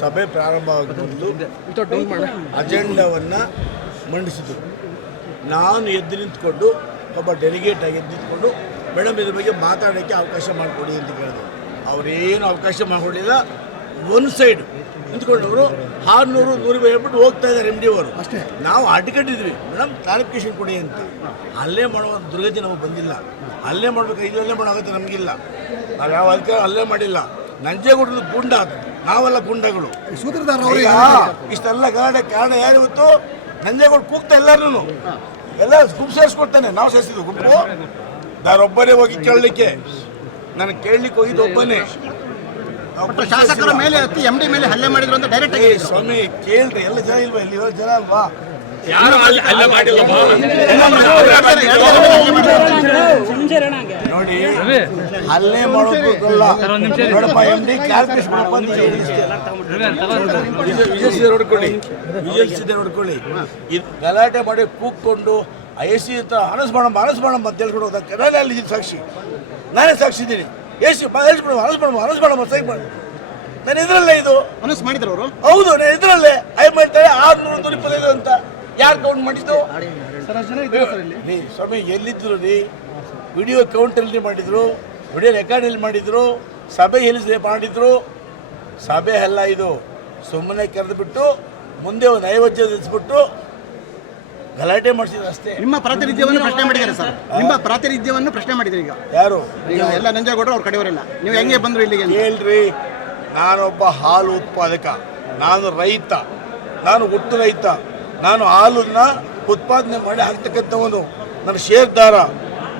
ಸಭೆ ಪ್ರಾರಂಭವಾಗಿ ಅಜೆಂಡಾವನ್ನು ಅಜೆಂಡವನ್ನು ಮಂಡಿಸಿದರು. ನಾನು ಎದ್ದು ನಿಂತ್ಕೊಂಡು ಒಬ್ಬ ಡೆಲಿಗೇಟ್ ಆಗಿ ಎದ್ದು ನಿಂತ್ಕೊಂಡು ಮೇಡಮ್ ಇದ್ರ ಬಗ್ಗೆ ಮಾತಾಡೋಕ್ಕೆ ಅವಕಾಶ ಮಾಡಿಕೊಡಿ ಅಂತ ಕೇಳಿದೆ. ಅವರೇನು ಅವಕಾಶ ಮಾಡಿಕೊಡಲಿಲ್ಲ ಒನ್ ಸೈಡ್ ನಿಂತ್ಕೊಂಡವರು ಆರುನೂರು ನೂರು ಹೇಳ್ಬಿಟ್ಟು ಹೋಗ್ತಾ ಇದ್ದಾರೆ ಎಂ ಡಿ ಅವರು. ನಾವು ಅಡ್ಕಟ್ಟಿದ್ವಿ ಮೇಡಮ್ ಕ್ಲಾರಿಫಿಕೇಶನ್ ಕೊಡಿ ಅಂತ. ಅಲ್ಲೇ ಮಾಡುವ ದುರ್ಗತಿ ನಮಗೆ ಬಂದಿಲ್ಲ. ಅಲ್ಲೇ ಮಾಡ್ಬೇಕು ಮಾಡೋ ಆಗುತ್ತೆ ನಮಗಿಲ್ಲ. ನಾವು ಯಾವ ಅಧಿಕಾರ ಅಲ್ಲೇ ಮಾಡಿಲ್ಲ. ನಂಜೇಗೌಡರು ಗುಂಡ ನಾವೆಲ್ಲ ಗುಂಡಗಳು. ಸೂತ್ರಧಾರ ಇಷ್ಟೆಲ್ಲ ಗಲಾಟೆ ಕಾರಣ ಯಾರು ಇವತ್ತು? ನಂಜೇಗೌಡ ಕೂಗ್ತಾ ಎಲ್ಲರೂ ಎಲ್ಲ ಗುಂಪು ಸೇರಿಸ್ಕೊಡ್ತಾನೆ ನಾವು ಸೇರಿಸಿದ್ವಿ ಗುಂಪು. ನಾನೊಬ್ಬನೇ ಹೋಗಿ ಕೇಳಲಿಕ್ಕೆ. ನಾನು ಕೇಳಲಿಕ್ಕೆ ಹೋಗಿದ್ದು ಒಬ್ಬನೇ. ಶಾಸಕರ ಮೇಲೆ ಎಂ ಡಿ ಮೇಲೆ ಹಲ್ಲೆ ಮಾಡಿದ್ರು ಅಂತ ಡೈರೆಕ್ಟ್ ಸ್ವಾಮಿ ಕೇಳ್ರಿ ಎಲ್ಲ ಜನ ಇಲ್ವಾ ಇಲ್ಲಿ? ಜನ ಅಲ್ವಾ? ಯಾರು ಅಲ್ಲಿ ಮಾಡಿಲ್ಲ ನೋಡಿ ಅಲ್ಲೇ ಮಾಡೋದಲ್ಲ ನೋಡಪ್ಪ ಎಂ ಡಿ ವಿಜಯ ಹೊಡ್ಕೊಳ್ಳಿ ವಿಜಯ್ ಇದು ಗಲಾಟೆ ಮಾಡಿ ಕೂಗ್ಕೊಂಡು ಐ ಎಸ್ ಸಿ ಅಂತ ಅನಸ್ ಮಾಡಮ್ಮ ಅನಸ್ ಮಾಡಮ್ಮ ಅಂತ ಹೇಳ್ಕೊಂಡು ಅಲ್ಲಿ ಇದ್ದೀನಿ ಸಾಕ್ಷಿ. ನಾನೇ ಸಾಕ್ಷಿ ಇದ್ದೀನಿ. ಎ ಸಿ ಮಾಡಮ್ಮ ಅನಸ್ ಮಾಡಮ್ಮ ಅನಸ್ ಮಾಡಮ್ಮ ಸೈ ಮಾಡಿ ನಾನು ಇದ್ರಲ್ಲೇ ಇದು. ಅನೌನ್ಸ್ ಮಾಡಿದ್ರು ಅವರು? ಹೌದು ನಾನು ಇದ್ರಲ್ಲೇ. ಐ ಮಾಡ್ತಾರೆ ಆರ್ನೂರ ನೂರ ಇಪ್ಪತ್ತೈದು ಅಂತ. ಯಾರು ಕೌಂಟ್ ಮಾಡಿದ್ದು? ರೀ ಸ್ವಾಮಿ ಎಲ್ಲಿದ್ರು ರೀ ವಿಡಿಯೋ ಕೌಂಟಲ್ಲಿ ಮಾಡಿದ್ರು ವಿಡಿಯೋ ರೆಕಾರ್ಡಲ್ಲಿ ಮಾಡಿದ್ರು ಸಭೆ ಎಲ್ಲಿ ಮಾಡಿದ್ರು? ಸಭೆ ಅಲ್ಲ ಇದು. ಸುಮ್ಮನೆ ಕರೆದುಬಿಟ್ಟು ಮುಂದೆ ಒಂದು ನೈವೇದ್ಯ ತಿಳಿಸ್ಬಿಟ್ಟು ಗಲಾಟೆ ಮಾಡಿಸಿದ್ರು ಅಷ್ಟೇ. ನಿಮ್ಮ ಪ್ರಾತಿನಿಧ್ಯವನ್ನು ಪ್ರಶ್ನೆ ಮಾಡಿದ್ದಾರೆ ಸರ್. ನಿಮ್ಮ ಪ್ರಾತಿನಿಧ್ಯವನ್ನು ಪ್ರಶ್ನೆ ಮಾಡಿದ್ರಿ ಈಗ. ಯಾರು? ಎಲ್ಲ ನಂಜೇಗೌಡರು ಅವ್ರ ಕಡೆಯವರೆಲ್ಲ. ನೀವು ಹೆಂಗೆ ಬಂದ್ರು ಇಲ್ಲಿಗೆ? ಹೇಳ್ರಿ ನಾನೊಬ್ಬ ಹಾಲು ಉತ್ಪಾದಕ. ನಾನು ರೈತ. ನಾನು ಹುಟ್ಟು ರೈತ. ನಾನು ಹಾಲನ್ನ ಉತ್ಪಾದನೆ ಮಾಡಿ ಹಾಕ್ತಕ್ಕಂಥವನು ನನ್ನ ಶೇರ್ದಾರ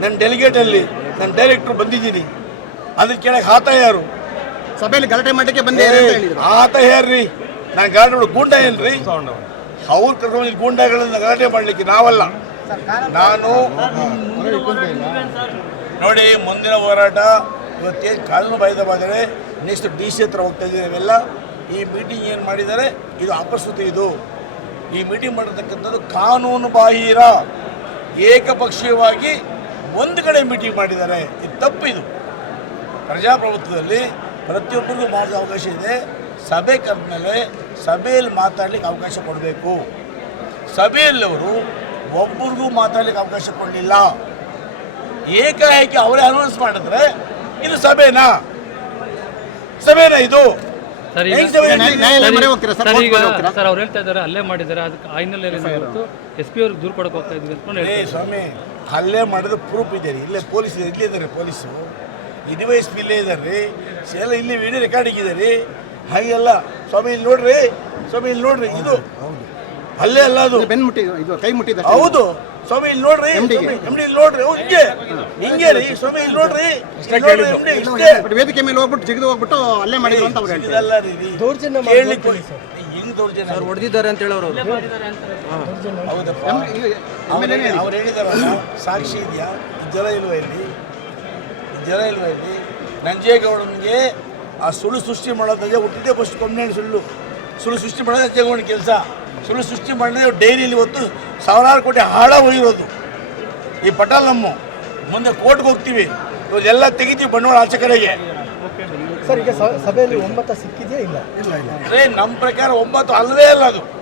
ನನ್ನ ಡೆಲಿಗೇಟಲ್ಲಿ ನನ್ನ ಡೈರೆಕ್ಟ್ರು ಬಂದಿದ್ದೀನಿ. ಅದ್ರ ಕೆಳಗೆ ಆತ ಯಾರು? ಸಭೆಯಲ್ಲಿ ಗಲಾಟೆ ಮಾಡಲಿಕ್ಕೆ ಬಂದೆ ಅಂತ ಹೇಳಿದ್ರು. ಆತ ಯಾರ್ರಿ? ನಾನು ಗಾಡಿ ಗೂಂಡ ಏನ್ರಿ? ಅವ್ರ. ಕರ್ಕೊಂಡು ಗೂಂಡಗಳನ್ನ ಗಲಾಟೆ ಮಾಡಲಿಕ್ಕೆ ನಾವಲ್ಲ. ನಾನು ನೋಡಿ ಮುಂದಿನ ಹೋರಾಟ ಇವತ್ತೇನು ಕಾನೂನು ಮಾಡಿದರೆ ನೆಕ್ಸ್ಟ್ ಡಿ ಸಿ ಹತ್ರ ಹೋಗ್ತಾ ಇದ್ದೀವಿ ನಾವೆಲ್ಲ. ಈ ಮೀಟಿಂಗ್ ಏನು ಮಾಡಿದ್ದಾರೆ? ಇದು ಅಪ್ರಸ್ತುತಿ ಇದು. ಈ ಮೀಟಿಂಗ್ ಮಾಡಿರ್ತಕ್ಕಂಥದ್ದು ಕಾನೂನು ಬಾಹಿರ, ಏಕಪಕ್ಷೀಯವಾಗಿ ಒಂದು ಕಡೆ ಮೀಟಿಂಗ್ ಮಾಡಿದ್ದಾರೆ. ಇದು ತಪ್ಪಿದು. ಪ್ರಜಾಪ್ರಭುತ್ವದಲ್ಲಿ ಪ್ರತಿಯೊಬ್ಬರಿಗೂ ಮಾಡಿದ ಅವಕಾಶ ಇದೆ. ಸಭೆ ಕರೆದ ಮೇಲೆ ಸಭೆಯಲ್ಲಿ ಮಾತಾಡ್ಲಿಕ್ಕೆ ಅವಕಾಶ ಕೊಡಬೇಕು. ಸಭೆಯಲ್ಲಿ ಅವರು ಒಬ್ಬರಿಗೂ ಮಾತಾಡ್ಲಿಕ್ಕೆ ಅವಕಾಶ ಕೊಡಲಿಲ್ಲ. ಏಕಾಏಕಿ ಅವರೇ ಅನೌನ್ಸ್ ಮಾಡಿದ್ರೆ ಇದು ಸಭೆನಾ? ಸಭೆನಾ ಇದು? ಸರ್ ಈಗ ಸರ್ ಈಗ ಸರ್ ಅವ್ರು ಹೇಳ್ತಾ ಇದ್ದಾರೆ ಅಲ್ಲೇ ಮಾಡಿದ್ದಾರೆ ಅದಕ್ಕೆ ಆಯ್ನಲ್ಲಿ ಇವತ್ತು ಎಸ್ ಪಿ ಅವ್ರಿಗೆ ದೂರು ಕೊಡಕ್ಕೆ ಹೋಗ್ತಾ ಇದ್ವಿ ಅಂತ ಏ ಸ್ವಾಮಿ ಹಲ್ಲೆ ಮಾಡಿದ ಪ್ರೂಫ್ ಇದೆ ರೀ. ಇಲ್ಲೇ ಪೊಲೀಸ್ ಇಲ್ಲೇ ಇದ್ದಾರೆ ಪೊಲೀಸು ಇದು ಎಸ್ ಪಿ ಇಲ್ಲೇ ಇದ್ದಾರೆ ರೀ. ಎಲ್ಲ ಇಲ್ಲಿ ವಿಡಿಯೋ ರೆಕಾರ್ಡಿಂಗ್ ಇದೆ ರೀ. ಹಾಗೆಲ್ಲ ಸ್ವಾಮಿ ಇಲ್ಲಿ ನೋಡ್ರಿ ಸ್ವಾಮಿ ಇಲ್ಲಿ ನೋಡ್ರಿ ಇದು ಅಲ್ಲೇ ಅಲ್ಲ ಅದು. ಬೆನ್ ಮುಟ್ಟಿ ಇದು ಕೈ ಮುಟ್ಟಿದ ಹೌದು. ಸ್ವಾಮಿ ಇಲ್ಲಿ ನೋಡ್ರಿ ಎಂ ಡಿ ಇಲ್ಲಿ ನೋಡ್ರಿ ಹಿಂಗೆ. ಹಿಂಗೆ ರೀ ಸ್ವಾಮಿ ಇಲ್ಲಿ ನೋಡ್ರಿ ಬಟ್ ವೇದಿಕೆ ಮೇಲೆ ಹೋಗ್ಬಿಟ್ಟು ಜಿಗಿದು ಹೋಗ್ಬಿಟ್ಟು ಅಲ್ಲೇ ಮಾಡಿದ್ರು ಅಂತ ಅವ್ರು ಹೇಳ್ತಾರೆ ಇದೆಲ್ಲ ರೀ ರೀ. ಕೇಳ್ಲಿಕ್ಕೆ ಹೋಗಿ- ಹೆಂಗ್ ದೌರ್ಜನ್ಯ ಹೊಡೆದಿದ್ದಾರೆ ಅಂತ ಹೇಳೋರು. ಅವರು ಹೌದಪ್ಪ. ಅವ್ರು ಹೇಳಿದಾರಲ್ಲ ಸಾಕ್ಷಿ ಇದೆಯಾ? ಜಲ ಇಲ್ವಾ ಇಲ್ಲಿ? ಜನ ಇಲ್ವಾ ಇಲ್ಲಿ? ನಂಜೇಗೌಡನಿಗೆ ಆ ಸುಳ್ಳು ಸೃಷ್ಟಿ ಮಾಡೋದಂದ್ರೆ ಹುಟ್ಟಿದ್ದೇ ಫಸ್ಟ್ ಕೊಂಬನೇನು ಸುಳ್ಳು. ಸುಳ್ಳು ಸೃಷ್ಟಿ ಮಾಡೋದು ನಂಜೇಗೌಡನ ಕೆಲಸ. ಸುಳ್ಳು ಸೃಷ್ಟಿ ಮಾಡಿದ್ರೆ ಡೈರಿಯಲ್ಲಿ ಇವತ್ತು ಸಾವಿರಾರು ಕೋಟಿ ಹಾಳ ಹೋಗಿರೋದು. ಈ ಪಟಾಲ್ ನಮ್ಮ. ಮುಂದೆ ಕೋರ್ಟ್ಗೆ ಹೋಗ್ತೀವಿ. ಇವತ್ತೆಲ್ಲ ತೆಗಿತೀವಿ ಬಂಡವಾಳ ಆಚೆ ಕಡೆಗೆ. ಸರ್ ಈಗ ಸ- ಸಭೆಯಲ್ಲಿ ಒಮ್ಮತ ಸಿಕ್ಕಿದೆಯಾ ಇಲ್ಲ? ಇಲ್ಲ ಇಲ್ಲ. ಅಂದ್ರೆ ನಮ್ಮ ಪ್ರಕಾರ ಒಂಬತ್ತು ಅಲ್ಲವೇ ಅಲ್ಲ ಅದು.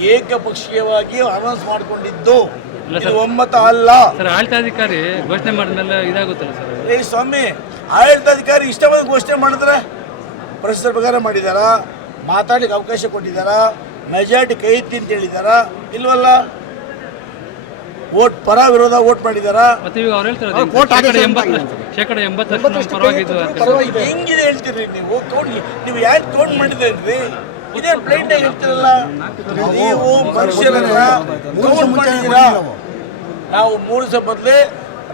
ಏಕಪಕ್ಷೀಯವಾಗಿ ಅನೌನ್ಸ್ ಮಾಡಿಕೊಂಡಿದ್ದು. ಒಂಬತ್ತು. ಒಮ್ಮತ ಅಲ್ಲ. ಸರ್ ಆಡಳಿತಾಧಿಕಾರಿ ಘೋಷಣೆ ಮಾಡಿದ್ಮೇಲೆ ಇದಾಗುತ್ತಲ್ಲ ಸರ್ ಅದು. ಏ ಸ್ವಾಮಿ ಆಡಳಿತಾಧಿಕಾರಿ ಇಷ್ಟವಾದ ಘೋಷಣೆ ಮಾಡಿದ್ರೆ ಪ್ರೊಸೆಸರ್ ಪ್ರಕಾರ ಮಾಡಿದಾರ? ಮಾತಾಡಲಿಕ್ಕೆ ಅವಕಾಶ ಕೊಟ್ಟಿದ್ದಾರ ಮೆಜಾರಿಟಿ ಕೈ ಇತ್ತು ಅಂತ ಹೇಳಿದಾರ? ಇಲ್ವಲ್ಲ? ಓಟ್ ಪರ ವಿರೋಧ ಓಟ್ ಮಾಡಿದಾರ? ಹೆಂಗಿದೆ ಹೇಳ್ತೀರಿ ನೀವು. ಕೌಂಟ್ ನೀವು ಯಾಕೆ ಕೌಂಟ್ ಮಾಡಿದ್ರಿ ಇದೇ ಪ್ಲೇಟ್ ಹೇಳ್ತಿರಲ್ಲ. ನೀವು ಮನುಷ್ಯರನ್ನ ಕೌಂಟ್ ಮಾಡಿದ್ದೀರಾ? ನಾವು ಮೂರು ದಿವಸ ಬದಲೇ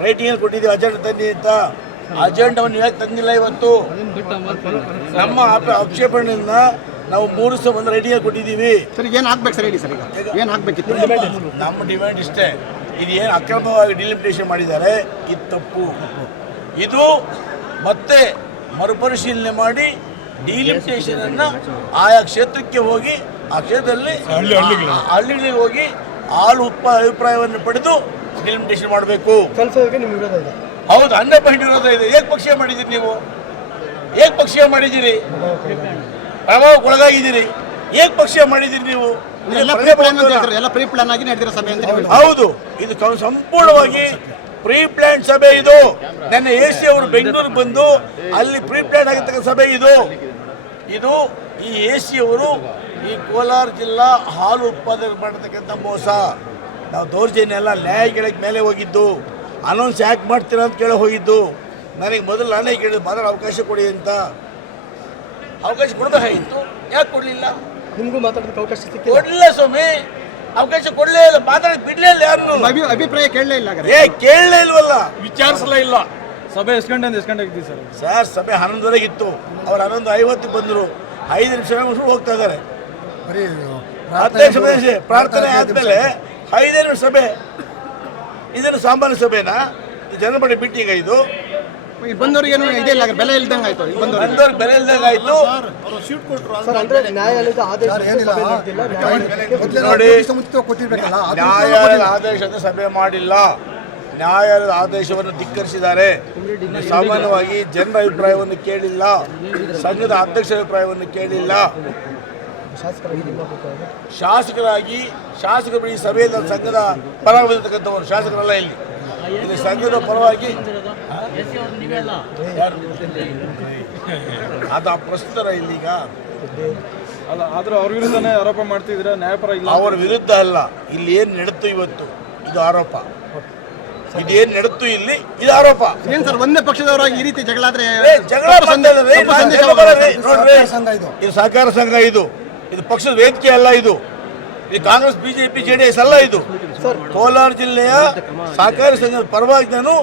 ರೈಟಿಂಗ್ ಕೊಟ್ಟಿದ್ದೀವಿ ಅಜೆಂಡಾ ತಂದಿ ಅಂತ. ಅಜೆಂಡವನ್ನು ಯಾಕೆ ತಂದಿಲ್ಲ ಇವತ್ತು? ನಮ್ಮ ಆಕ್ಷೇಪಣೆಯಿಂದ ಆಕ್ಷೇಪಣೆಯನ್ನ ನಾವು ಮೂರು ದಿವಸ ಒಂದು ರೆಡಿಯಾಗಿ ಕೊಟ್ಟಿದ್ದೀವಿ. ಸರ್ ಏನು ಹಾಕ್ಬೇಕು ಸರ್ ಹೇಳಿ ಸರ್ ಈಗ? ಏನು ಹಾಕ್ಬೇಕಿತ್ತು ನಮ್ಮ ಡಿಮ್ಯಾಂಡ್ ಇಷ್ಟೇ. ಇದು ಏನು ಅಕ್ರಮವಾಗಿ ಡಿಲಿಮಿಟೇಷನ್ ಮಾಡಿದ್ದಾರೆ ಇದು ತಪ್ಪು. ಇದು ಮತ್ತೆ ಮರುಪರಿಶೀಲನೆ ಮಾಡಿ ಡಿಲಿಮಿಟೇಷನ್ ಅನ್ನ ಆಯಾ ಕ್ಷೇತ್ರಕ್ಕೆ ಹೋಗಿ ಆ ಕ್ಷೇತ್ರದಲ್ಲಿ ಹಳ್ಳಿಗಳಿಗೆ ಹೋಗಿ ಹಾಲು ಉತ್ಪ ಅಭಿಪ್ರಾಯವನ್ನು ಪಡೆದು ಡಿಲಿಮಿಟೇಷನ್ ಮಾಡಬೇಕು. ಕಲ್ಸೋದಕ್ಕೆ ನಿಮ್ಗೆ ವಿರೋಧ ಇದೆ. ಹೌದು ಹಂಡ್ರೆಡ್ ಪಾಯಿಂಟ್ ವಿರೋಧ ಇದೆ. ಏಕ್ ಪಕ್ಷೀಯ ಮಾಡಿದ್ದೀರಿ ನೀವು. ಏಕ್ ಪಕ್ಷೀಯ ಮಾಡಿದ್ದೀರಿ. ಪ್ರಭಾವಕ್ಕೆ ಒಳಗಾಗಿದ್ದೀರಿ? ಏಕ್ ಪಕ್ಷ ಮಾಡಿದ್ದೀರಿ ನೀವು? ಎಲ್ಲ ಪ್ರೀ ಪ್ಲಾನ್ ಆಗಿ ನಡೆದಿರೋ ಸಭೆ ಅಂತ ಹೌದು. ಇದು ಸಂಪೂರ್ಣವಾಗಿ ಪ್ರೀ ಪ್ಲಾನ್ ಸಭೆ ಇದು. ನನ್ನ ಎ ಸಿ ಅವರು ಬೆಂಗಳೂರಿಗೆ ಬಂದು ಅಲ್ಲಿ ಪ್ರೀ ಪ್ಲಾನ್ ಆಗಿರ್ತಕ್ಕಂಥ ಸಭೆ ಇದು. ಇದು ಈ ಎ ಸಿ ಅವರು ಈ ಕೋಲಾರ ಜಿಲ್ಲಾ ಹಾಲು ಉತ್ಪಾದನೆ ಮಾಡತಕ್ಕಂಥ ಮೋಸ. ನಾವು ದೌರ್ಜನ್ಯ ಎಲ್ಲ ನ್ಯಾಯ ಕೇಳಕ್ಕೆ ಮೇಲೆ ಹೋಗಿದ್ದು. ಅನೌನ್ಸ್ ಯಾಕೆ ಮಾಡ್ತೀರಾ ಅಂತ ಕೇಳಿ ಹೋಗಿದ್ದು. ನನಗೆ ಮೊದಲು ನಾನೇ ಕೇಳಿದ್ದು ಮಾತಾಡೋ ಅವಕಾಶ ಕೊಡಿ ಅಂತ. ಅವಕಾಶ ಕೊಡಬೇಕಾಗಿತ್ತು ಯಾಕೆ ಕೊಡಲಿಲ್ಲ? ನಿಮಗೂ ಮಾತಾಡೋದಕ್ಕೆ ಅವಕಾಶ ಸಿಕ್ಕಿಲ್ಲ. ಕೊಡಲಿಲ್ಲ ಸ್ವಾಮಿ. ಅವಕಾಶ ಕೊಡಲೇ ಇಲ್ಲ. ಮಾತಾಡಕ್ಕೆ ಬಿಡಲೇ ಇಲ್ಲ ಯಾರು ಅಭಿ- ಅಭಿಪ್ರಾಯ ಕೇಳಲೇ ಇಲ್ಲ ಹಾಗಾದ್ರೆ. ಏ ಕೇಳಲೇ ಇಲ್ವಲ್ಲ? ವಿಚಾರಿಸಲೇ ಇಲ್ಲ. ಸಭೆ ಎಷ್ಟು ಗಂಟೆ ಎಷ್ಟು ಗಂಟೆ ಇದ್ದೀವಿ ಸರ್? ಸರ್ ಸಭೆ ಹನ್ನೊಂದುವರೆಗೆ ಇತ್ತು. ಅವ್ರು ಹನ್ನೊಂದು ಐವತ್ತಿಗೆ ಬಂದರು. ಐದು ನಿಮಿಷ ಮುಗಿಸ್ಕೊಂಡು ಹೋಗ್ತಾ ಇದ್ದಾರೆ. ಅಧ್ಯಕ್ಷ ಪ್ರದೇಶ ಪ್ರಾರ್ಥನೆ ಆದಮೇಲೆ ಐದೇ ನಿಮಿಷ ಸಭೆ. ಇದನ್ನು ಸಾಮಾನ್ಯ ಸಭೆನಾ? ಜನಪಡೆ ಬಿಟ್ಟಿಗೆ ಮೀಟಿಂಗ್ ಇದು. ಇಲ್ಲಿ ಬಂದವ್ರಿಗೆ ಏನು ಇದೇ ಇಲ್ಲ ಬೆಲೆ ಇಲ್ದಂಗೆ ಆಯ್ತು ಇಲ್ಲಿ ಬಂದವ್ರಿಗೆ. ಬಂದವ್ರಿಗೆ ಬೆಲೆ ಇಲ್ದಂಗೆ ಆಯಿತು. ಸರ್ ಅಂದ್ರೆ ನ್ಯಾಯಾಲಯದ ಆದೇಶ ನೋಡಿ ನ್ಯಾಯಾಲಯದ ಆದೇಶದ ಸಭೆ ಮಾಡಿಲ್ಲ. ನ್ಯಾಯಾಲಯದ ಆದೇಶವನ್ನು ಧಿಕ್ಕರಿಸಿದ್ದಾರೆ. ಸಾಮಾನ್ಯವಾಗಿ ಜನರ ಅಭಿಪ್ರಾಯವನ್ನು ಕೇಳಿಲ್ಲ. ಸಂಘದ ಅಧ್ಯಕ್ಷರ ಅಭಿಪ್ರಾಯವನ್ನು ಕೇಳಿಲ್ಲ. ಶಾಸಕರಾಗಿ ಶಾಸಕರು ಈ ಶಾಸಕರಾಗಿ ಶಾಸಕರ ಬಳಿ ಸಭೆಯಲ್ಲಿ ಸಂಘದ ಪರವಾಗಿ ಬಂದಿರತಕ್ಕಂಥವರು ಶಾಸಕರಲ್ಲ ಇಲ್ಲಿ. ಇಲ್ಲಿ ಸಂಘದ ಪರವಾಗಿ ಅದ ಪ್ರಸ್ತುತರ ಇಲ್ಲೀಗ. ಅಲ್ಲ ಆದ್ರೂ ಅವ್ರ ವಿರುದ್ಧನೇ ಆರೋಪ ಮಾಡ್ತಿದ್ರೆ ನ್ಯಾಯಪರ ಇಲ್ಲ ಅವರ ವಿರುದ್ಧ ಅಲ್ಲ. ಇಲ್ಲಿ ಏನು ನಡೆತು ಇವತ್ತು? ಇದು ಆರೋಪ. ಇದೇನ್ ನಡೆತು ಇಲ್ಲಿ? ಇದು ಆರೋಪ. ಏನ್ ಸರ್ ಒಂದೇ ಪಕ್ಷದವರಾಗಿ ಈ ರೀತಿ ಜಗಳ ಆದ್ರೆ ಜಗಳ ಇದು ಸಹಕಾರ ಸಂಘ ಇದು. ಇದು ಪಕ್ಷದ ವೇದಿಕೆ ಅಲ್ಲ ಇದು. ಇದು Congress BJP J D S ಅಲ್ಲ ಇದು ಕೋಲಾರ ಜಿಲ್ಲೆಯ ಸಹಕಾರಿ ಸಂಘದ ಪರವಾಗಿ ನಾನು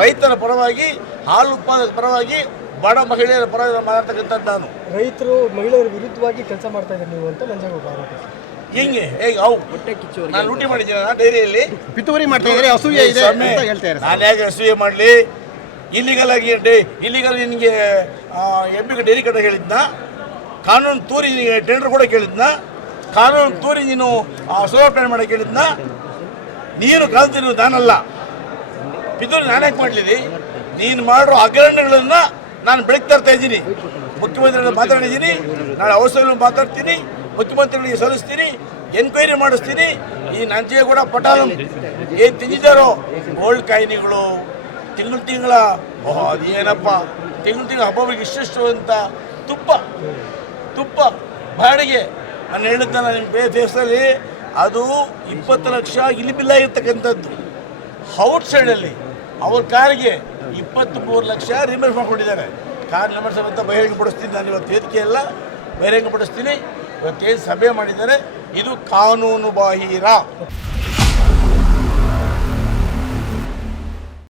ರೈತರ ಪರವಾಗಿ ಹಾಲು ಉತ್ಪಾದಕ ಪರವಾಗಿ ಬಡ ಮಹಿಳೆಯರ ಪರವಾಗಿ ಮಾತಾಡ್ತಕ್ಕಂಥದ್ದು ನಾನು. ರೈತರು ಮಹಿಳೆಯರ ವಿರುದ್ಧವಾಗಿ ಕೆಲಸ ಮಾಡ್ತಾ ಇದ್ದಾರೆ ನೀವು ಅಂತ ನಂಜನಗೌಡ ಹಿಂಗೆ? ಹೇಗೆ? ಅವು. ನಾನು ಲೂಟಿ ಮಾಡಿದ್ದೀನಿ ಡೈರಿಯಲ್ಲಿ. ಪಿತೂರಿ ಮಾಡ್ತಾ ಇದ್ದಾರೆ ಅಸೂಯೆ ಇದೆ ಸ್ವಾಮಿ, ಅಂತ ಹೇಳ್ತಾರೆ ನಾನು ಹೇಗೆ ಅಸೂಯೆ ಮಾಡಲಿ? ಇಲ್ಲಿಗಲ್ ಆಗಿ ಡೇ ಇಲ್ಲಿಗಲ್ ನಿನಗೆ ಎಂ ಪಿ ಡೈರಿ ಕಟ್ಟ ಹೇಳಿದ್ನ. ಕಾನೂನು ತೂರಿ ಟೆಂಡರ್ ಕೂಡ ಕೇಳಿದ್ನ. ಕಾನೂನು ತೋರಿ ನೀನು ಸುಧಾರಣೆ ಮಾಡಕ್ಕೆ ಹೇಳಿದ್ನ, ನೀನು ಕಲ್ತಿರೋದು ನಾನಲ್ಲ. ಪಿತೂರಿ ನಾನೇ ಮಾಡಲಿ ನೀನು ಮಾಡಿರೋ ಹಗರಣಗಳನ್ನು ನಾನು ಬೆಳಕು ತರ್ತಾ ಇದ್ದೀನಿ. ಮುಖ್ಯಮಂತ್ರಿಗಳ ಮಾತಾಡಿದ್ದೀನಿ. ನಾಳೆ ಅವಸರಗಳು ಮಾತಾಡ್ತೀನಿ. ಮುಖ್ಯಮಂತ್ರಿಗಳಿಗೆ ಸಲ್ಲಿಸ್ತೀನಿ. ಎನ್ಕ್ವೈರಿ ಮಾಡಿಸ್ತೀನಿ. ಈ ನಂಜೇಗೌಡ, ಪಟಾಲಂ ಏನು ತಿಂದಿದ್ದಾರೋ? ಗೋಲ್ಡ್ ಕಾಯಿನಿಗಳು. ತಿಂಗಳು ತಿಂಗಳ ಏನಪ್ಪ ತಿಂಗಳು ತಿಂಗಳ ಹಬ್ಬಗಳಿಗೆ ಇಷ್ಟಿಷ್ಟು ಅಂತ ತುಪ್ಪ ತುಪ್ಪ, ಬಾಡಿಗೆ. ನಾನು ಹೇಳಿದ್ದಲ್ಲ ನಿಮ್ಮ ಪೇ ಫೇಸಲ್ಲಿ ಅದು ಇಪ್ಪತ್ತು ಲಕ್ಷ ಇಲಿಬಿಲ್ಲ ಇರ್ತಕ್ಕಂಥದ್ದು. ಔಟ್ ಸೈಡಲ್ಲಿ ಅವ್ರ ಕಾರಿಗೆ ಇಪ್ಪತ್ತ್ ಮೂರು ಲಕ್ಷ ರಿಮರ್ಸ್ ಮಾಡಿಕೊಂಡಿದ್ದಾರೆ. ಕಾರ್ ನಂಬರ್ ಅಂತ ಬಹಿರಂಗ ಪಡಿಸ್ತೀನಿ ನಾನು ಇವತ್ತು ವೇದಿಕೆ ಎಲ್ಲ ಬಹಿರಂಗ ಪಡಿಸ್ತೀನಿ ಇವತ್ತೇನು ಸಭೆ ಮಾಡಿದ್ದಾರೆ? ಇದು ಕಾನೂನು ಬಾಹಿರ